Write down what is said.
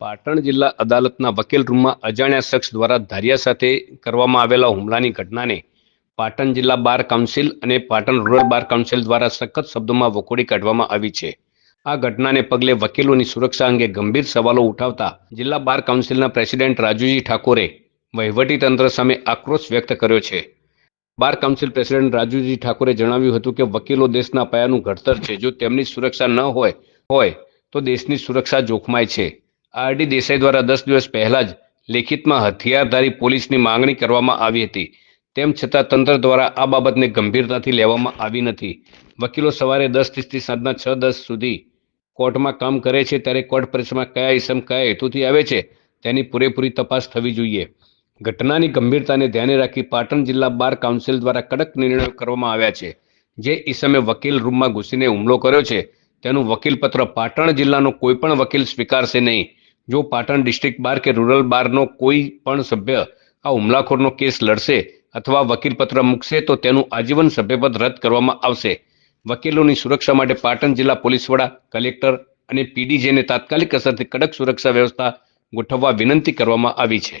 પાટણ જિલ્લા અદાલતના વકીલ રૂમમાં અજાણ્યા શખ્સ દ્વારા ધારિયા સાથે કરવામાં આવેલા હુમલાની ઘટનાને પાટણ જિલ્લા બાર કાઉન્સિલ અને પાટણ રૂરલ બાર કાઉન્સિલ દ્વારા સખત શબ્દોમાં વખોડી કાઢવામાં આવી છે. આ ઘટનાને પગલે વકીલોની સુરક્ષા અંગે ગંભીર સવાલો ઉઠાવતા જિલ્લા બાર કાઉન્સિલના પ્રેસિડેન્ટ રાજુજી ઠાકોરે વહીવટીતંત્ર સામે આક્રોશ વ્યક્ત કર્યો છે. બાર કાઉન્સિલ પ્રેસિડેન્ટ રાજુજી ઠાકોરે જણાવ્યું હતું કે વકીલો દેશના પાયાનું ઘડતર છે. જો તેમની સુરક્ષા ન હોય તો દેશની સુરક્ષા જોખમાય છે. આર.ડી. દેસાઈ દ્વારા 10 દિવસ પહેલા જ લેખિતમાં હથિયારધારી પોલીસની માંગણી કરવામાં આવી હતી. તેમ છતાં તંત્ર દ્વારા આ બાબતને ગંભીરતાથી લેવામાં આવી નથી. વકીલો સવારે 10:30થી સાંજના 6:10 સુધી કોર્ટમાં કામ કરે છે, ત્યારે કોર્ટ પરિસરમાં કયા ઇસમ કયા હેતુથી આવે છે તેની પૂરેપૂરી તપાસ થવી જોઈએ. ઘટનાની ગંભીરતાને ધ્યાને રાખી પાટણ જિલ્લા બાર કાઉન્સિલ દ્વારા કડક નિર્ણયો કરવામાં આવ્યા છે. જે ઇસમે વકીલ રૂમમાં ઘૂસીને હુમલો કર્યો છે તેનું વકીલપત્ર પાટણ જિલ્લાનો કોઈ પણ વકીલ સ્વીકારશે નહીં. જો પાટણ ડિસ્ટ્રિક્ટ બાર કે રૂરલ બારનો કોઈ પણ સભ્ય આ હુમલાખોરનો કેસ લડશે અથવા વકીલપત્ર મૂકશે તો તેનું આજીવન સભ્યપદ રદ કરવામાં આવશે. વકીલોની સુરક્ષા માટે પાટણ જિલ્લા પોલીસ વડા, કલેક્ટર અને પીડીજેને તાત્કાલિક અસરથી કડક સુરક્ષા વ્યવસ્થા ગોઠવવા વિનંતી કરવામાં આવી છે.